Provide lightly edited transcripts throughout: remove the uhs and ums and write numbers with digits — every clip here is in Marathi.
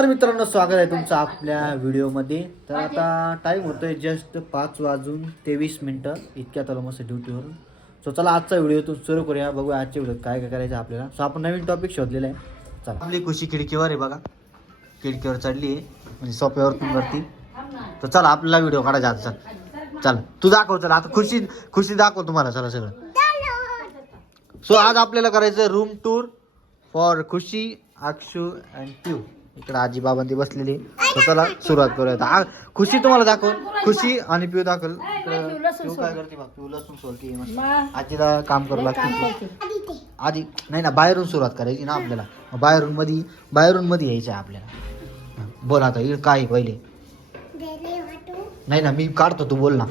तर मित्रांनो, स्वागत आहे तुमचं आपल्या व्हिडिओमध्ये. तर आता टाईम होतोय जस्ट 5:23 इतक्यात आलो मस्त ड्युटीवरून. सो चला आजचा व्हिडिओ तू सुरू करूया. बघूया आजच्या व्हिडिओत काय काय करायचं आपल्याला. सो आपण नवीन टॉपिक शोधलेला आहे. चला, आपली खुशी खिडकीवर आहे बघा, खिडकीवर चढली आहे म्हणजे सोप्यावरतून वरती. तर चला आपल्याला व्हिडिओ काढायचा आता. चल तू दाखव. चला आता खुशी खुशी दाखव तुम्हाला. चला सगळं. सो आज आपल्याला करायचं room tour for Khushi, Akshu and Pyu. इकडे आजी बाबा ती बसलेली. तर चला सुरुवात करूया. खुशी तुम्हाला दाखव, खुशी आणि पिऊ दाखल. पिऊ काय करते बघ, पिऊ लसूण सोलते. आजीला काम करू लागते आधी. नाही ना, बाहेरून सुरुवात करायची ना आपल्याला. बाहेरून मध्ये यायचं आपल्याला. बोल आता इकडे काय पहिले. नाही ना, मी काढतो, तू बोल ना.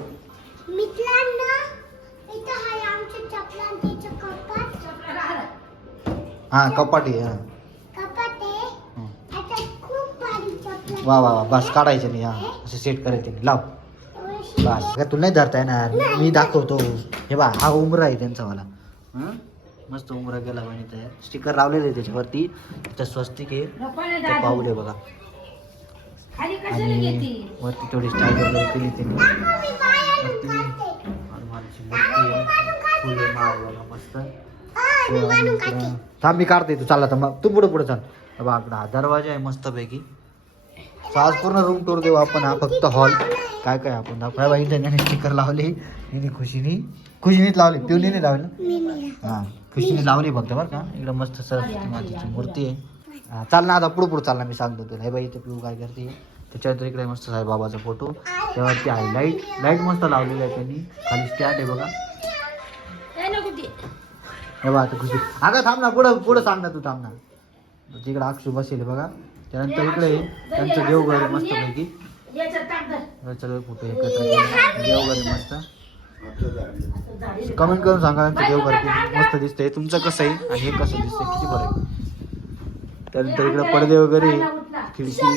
हा कपाटी. हा वा वा वा, बस काढायचं नाही. हा असं सेट करायचं नाही. लाव बस. का तुला नाही धरता येणार, मी दाखवतो. हे बा, हा उमरा आहे त्यांचा वाला. मस्त उमरा गेला म्हणे. तयार स्टिकर लावलेलं आहे त्याच्यावरती. त्याचं स्वस्तिक आहे, ते पाऊले बघा. आणि वरती थोडी स्टाईल वगैरे केली त्यांनी. हनुमानची मूर्ती आहे, फुले माळ बघा मस्त. थांब मी काढते, तू चालला तर मग तू पुढे चाल. बाकडा हा दरवाजा आहे मस्त पैकी. आज पूर्ण रूम टूर देऊ आपण. हा फक्त हॉल काय काय आपण दाखवा. बाई त्याने स्टिकर लावले, खुशीनीच लावली, पिवलीने लावली. हा खुशीने लावली फक्त बरं का. इकडं मस्त सरस्वती मातेची मूर्ती आहे. चाल ना आता पुढे चालला, मी सांगतो तुला. हे बाई इथे पिऊ काय करते. त्याच्यानंतर इकडे मस्त साईबाबाचा फोटो. त्यावरती आहे लाईट मस्त लावलेली आहे त्यांनी. खाली स्टँड आहे बघा. हे बघा आता खुशी. अगं थांब ना, पुढं सांग ना, तू थांब ना. तिकडे अक्षू बसेल बघा. त्यानंतर इकडे त्यांचं देवघर मस्त पैकी. सगळे फोटो एकत्र देवघर मस्त. कमेंट करून सांगा त्यांचं देवघर मस्त दिसतंय. तुमचं कसं आहे आणि हे कसं दिसतंय, किती बरं आहे. त्यानंतर इकडे पडदे वगैरे, खिडकी.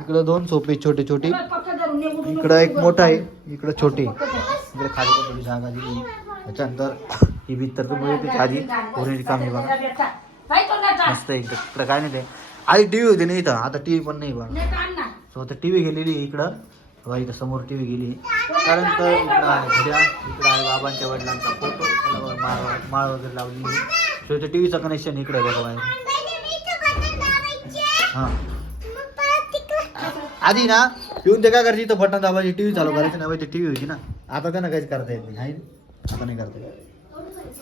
इकडे 2 सोफे छोटे छोटे. इकडं एक मोठा आहे, इकडं छोटे. इकडे खाली थोडी जागा दिली. त्याच्यानंतर ही भीतर तुम्ही त्याची आधी पूर्ण कामी बघा मस्त एकदम. इकडं काय नाही, ते आधी टीव्ही होती नाही इथं, आता टीव्ही पण नाही बघा. सो आता टीव्ही गेलेली इकडं बघा. इथं समोर टीव्ही गेली. त्यानंतर इकडं आहे घड्याळ. इकडं आहे बाबांच्या वडिलांचा फोटो, त्याला माळ वगैरे लावलेली. सो इथं टीव्हीचं कनेक्शन इकडे बघा बाहेर. हां आधी ना पिऊन ते काय करायची, इथं बटन दाबायची, टीव्ही चालू करायची. ना ते टीव्ही होती ना. आता त्यांना काहीच करता येत नाही. आता नाही करता येत.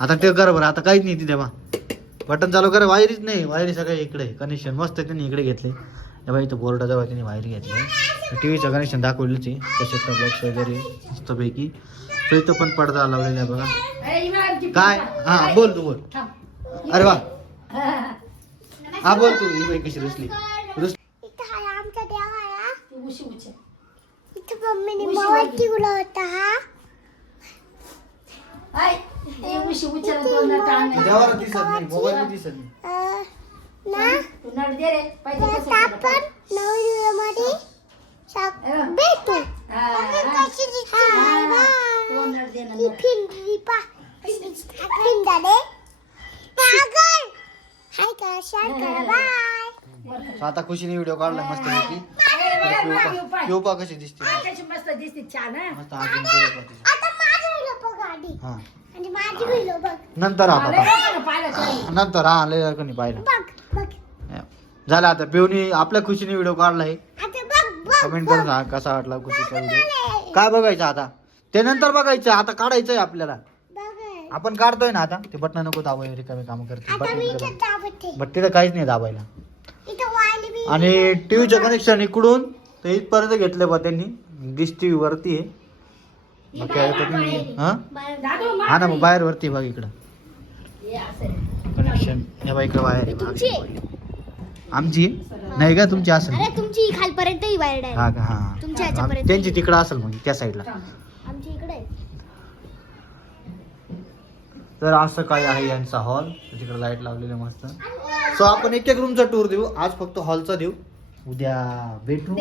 आता ते कर बरं, आता काहीच नाही तिथे बा. बटन चालू करा, वायरीच नाही. वायरी सगळे इकडे कनेक्शन मस्त त्यांनी इकडे घेतले. तेव्हा इथं बोर्डाजवळ त्यांनी वायरी घेतली. टी व्हीचं कनेक्शन दाखवलेच आहे. त्याच्यात बॉक्स वगैरे मस्तपैकी. तो इथं पण पडदा लावलेला आहे बघा. काय हा बोल तू बोल. अरे वा, हा बोल तू. ही बाई कशी रुसली. देवाला दिसत नाही, मोबाईल दिसत नाही. आता खुशीने व्हिडिओ काढला मस्त पैकी. पिऊपा कशी दिसते मस्त दिसते, छान. मस्त. हा नंतर नंतर हा लय कोणी पाहिलं झालं. आता पिऊनी आपल्या खुशीने व्हिडिओ काढलाय. कमेंट करून सांगा कसा वाटला खुशीचा व्हिडिओ. काय बघायचं आता, ते नंतर बघायचं. आता काढायचंय आपल्याला. आपण काढतोय ना आता. ते बटन नको दाबाय, रिकामे काम करते. बट तिथं काहीच नाही दाबायला. आणि टीव्हीचं कनेक्शन इकडून ते इथपर्यंत घेतलं बा त्यांनी. डिश टीव्ही वरती आहे. हा ना, मग बाहेर वरती बघ इकडं कनेक्शन. हे बघ इकडं बाहेर आहे. आमची नाही का, तुमची असेल. तुमची खालपर्यंत ही वायर आहे. हा का, हा त्यांची तिकडं असेल मग त्या साईडला. आमची इकडे. तर असं काय आहे यांचा हॉल. तिकडे लाईट लावलेले मस्त. सो आपण एक एक रूमचा टूर देऊ. आज फक्त हॉलचा देऊ, उद्या बेडरूम,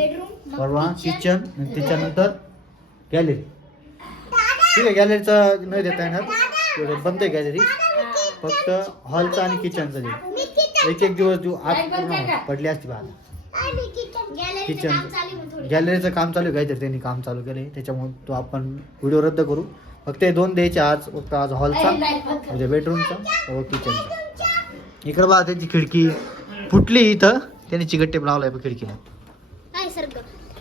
परवा किचन, त्याच्यानंतर गॅलरी. ठीक आहे, गॅलरीचं नाही देता येणार, बंद आहे गॅलरी. फक्त हॉलचा आणि किचनचा देऊ. एक एक दिवस देऊ. आज पूर्ण पडली असती बाहेर. किचन गॅलरीचं काम चालू आहे काहीतरी त्यांनी काम चालू केलंय त्याच्यामुळे तो आपण व्हिडिओ रद्द करू फक्त हे 2 द्यायचे आज फक्त आज हॉलचा म्हणजे बेडरूमचा व किचनचा. इकडं बघा त्यांची खिडकी फुटली इथं त्यांनी चिकट टेप लावलाय खिडकीला.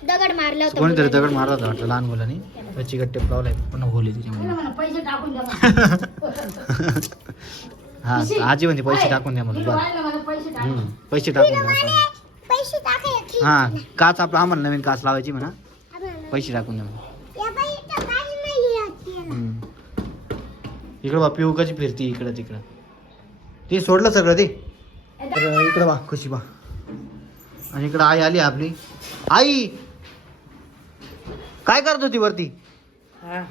दगड मारला होता कोणीतरी दगड मारला होता वाटतं लहान मुलांनी चिकट टेप लावलाय पुन्हा होली त्याच्यामुळे. हा आजी म्हणते पैसे टाकून द्या म्हणून पैसे टाकून द्या. हा काच आपला आम्हाला नवीन काच लावायची म्हणा पैसे टाकून द्या म्हणून. इकडं बा पिऊ कशी फिरती इकडं तिकडं ते सोडलं सगळं ते. तर इकडं बा खुशी बा आणि इकडं आई आली आपली. आई काय करत होती वरती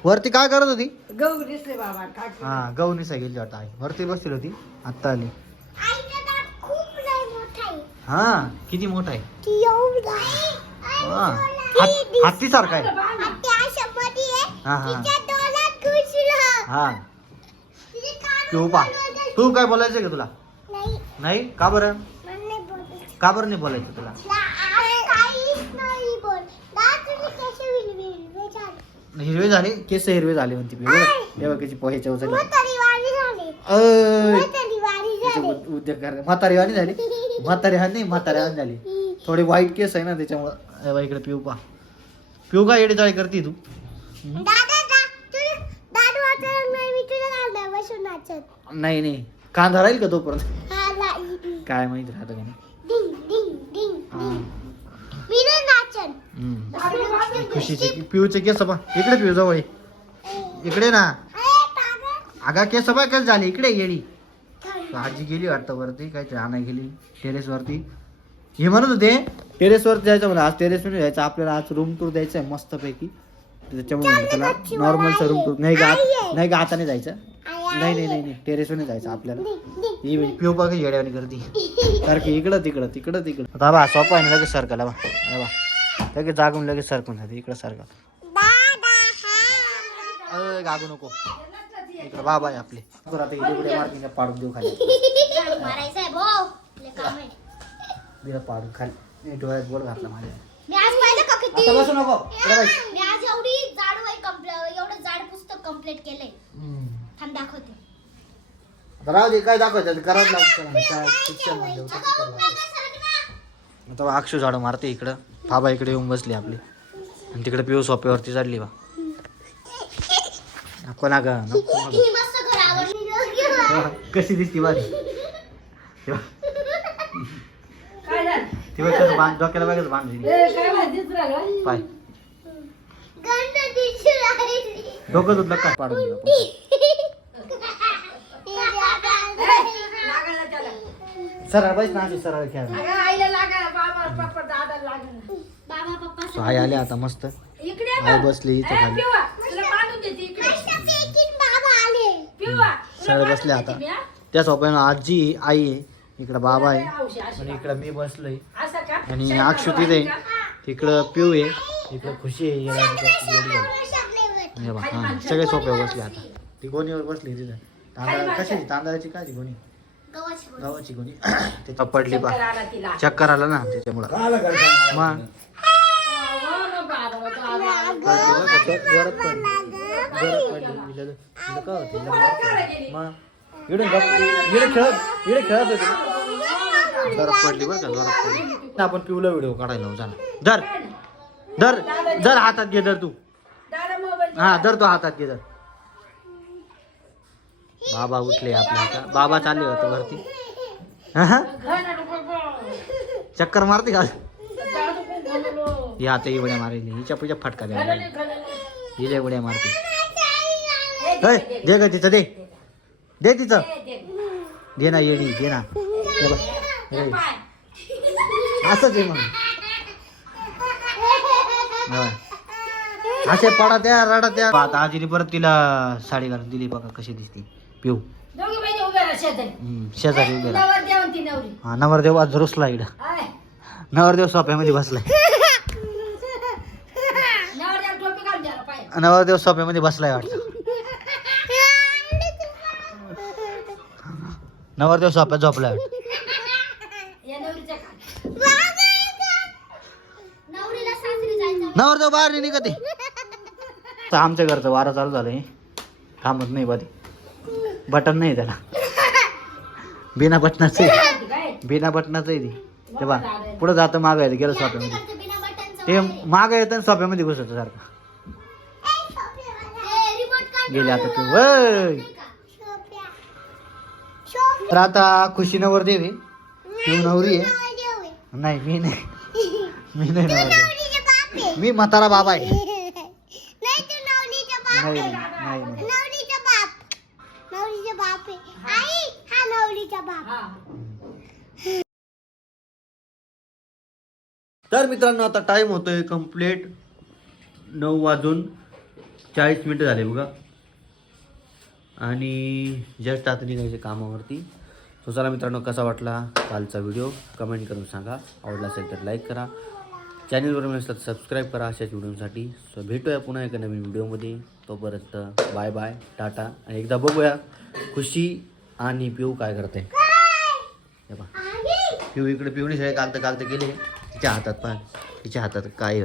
वरती काय करत होती? गहू दिसले बाबा काय हा गहू निसा गेली वाटतं आई वरती बसली होती आत्ता आली. हा किती मोठा आहे हत्ती सारखा आहे. हा हा हा तू पा तू काय बोलायचं का तुला? नाही का बरं नाही बोलायचं तुला? हिरवे झाले केस हिरवे झाले म्हणते तेव्हा कशी पोह्याच्या उचलली उद्योग कर म्हातारी वाणी झाली म्हातारी झाली थोडी वाईट केस आहे ना त्याच्यामुळं. इकडे पिऊ का येडे जाळी करते तू? नाही कांदा राहील का तोपर्यंत काय माहित राहतं का नाही. खुशीचे पिऊचे केस बा इकडे पिऊ जवळ इकडे ना अगा केस बा केस झाले इकडे गेली आजी गेली वाटतं वरती काहीतरी आणाय गेली टेरेस वरती. हे म्हणत होते टेरेस वरती जायचं म्हणा आज टेरेस मध्ये जायचं आपल्याला आज रूम टूर द्यायचा आहे मस्त पैकी त्याच्यामुळे त्याला नॉर्मलचा रूम टूर नाही का आता नाही जायचं नाही टेरेसवर नाही जायचं आपल्याला. ही पिऊ बघा येड्यावानी करते सारखी इकडं तिकडं आता बा सोपा आहे ना लगेच सरकाला बा लगेच जागून लगेच सरकून जाते इकडं सारखा गागू नको इकडं बाबा आहे आपले मार्किंग पाडून देऊ खाली बिरा पाडून खाली डोळ्यात बोल घातला माझ्या. आता बसू नको राहू दे काय दाखवायचं करावं लागतं शिक्षण म्हणजे आता अक्षू झाडं मारते इकडं बाबा इकडे येऊन बसली आपली आणि तिकडे पिऊ सोप्यावरती चढली बा नको ना ग कशी दिसती बाजी ती कसं बांध डोक्याला बघायचं बांधली पाय डोकं तुला काय पाडून दिलं सरळ बाईच ना सरळ खेळ. आई आले आता मस्त आई बसली इथं खाली सरळ बसले आता त्या सोप्यानं आजी आई आहे इकडं बाबा आहे आणि इकडं मी बसलोय आणि अक्षु तिथे तिकडं पिऊ आहे इकडं खुशी आहे हा सगळे सोप्यावर बसले आता ती गोणीवर बसली तिथं कशाची तांदळाची काय ती गोणी गव्हाची गोणी तिथं पडली बा चक्कर आला ना त्याच्यामुळं मग पडली बरं का जोरात पडली. आपण पिवला व्हिडिओ काढायला जाणार धर धर धर हातात घे धर तू हा धर तो हातात घे धर. बाबा उठले आपल्या आता बाबा चालले होते वरती चक्कर मारते का ही आता ही उड्या मारेल हिच्या पुढच्या फटका द्या हिला उड्या मारते दे ग तिचं दे तिचं दे ना येडी दे ना असंच आहे मग असे पडा त्या रडा त्या आता आजीने परत तिला साडी घालून दिली बघा कशी दिसते पिऊ शेजारी उभे हा नवरदेव आज रुसला इकडं नवरदेव सोप्यामध्ये बसलाय नवरदेव सोप्यामध्ये बसलाय वाटतं नवरदेव सोप्यात झोपलाय नवरदेव बाहेर नाही निघत आहे. तर आमच्या घरचं वारा चालू झालंय, थांबत नाही बा ते. बटन नाही त्याला, बिना बटनाचं आहे. बिना बटनाचं आहे ती. ते बा पुढं जातं मागं येतं, गेलं सोप्यामध्ये. बिना बटनचं ते मागं येतं आणि सोप्यामध्ये घुसत सारखं. गेले आता ते वय. तर आता खुशी नवरदेव आहे, तू नवरी आहे. नाही मी नाही, मी नाही नवरदेव. मी म्हातारा बाबा आहे. नाही नाही नाही. तर मित्रांनो आता टाइम होतोय कंप्लीट 9:40 झाले बघा. आणि जस्ट आता निघायचे कामावरती. सो चला मित्रांनो, कसा वाटला कालचा व्हिडिओ कमेंट करून सांगा. आवडला असेल तर लाईक करा, चॅनलवर नसेल तर सबस्क्राईब करा अशाच व्हिडिओसाठी. सो भेटूया पुन्हा एका नवीन व्हिडिओमध्ये. तोपर्यंत बाय बाय, टाटा. आणि एकदा बघूया खुशी आणि पिऊ काय करते. हे पहा, पिऊ इकडे, पिऊने सगळे कागद केले तिच्या हातात. पहा तिच्या हातात काय.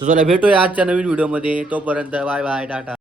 सो चला भेटूया आजच्या नवीन व्हिडिओमध्ये. तोपर्यंत बाय बाय, टाटा.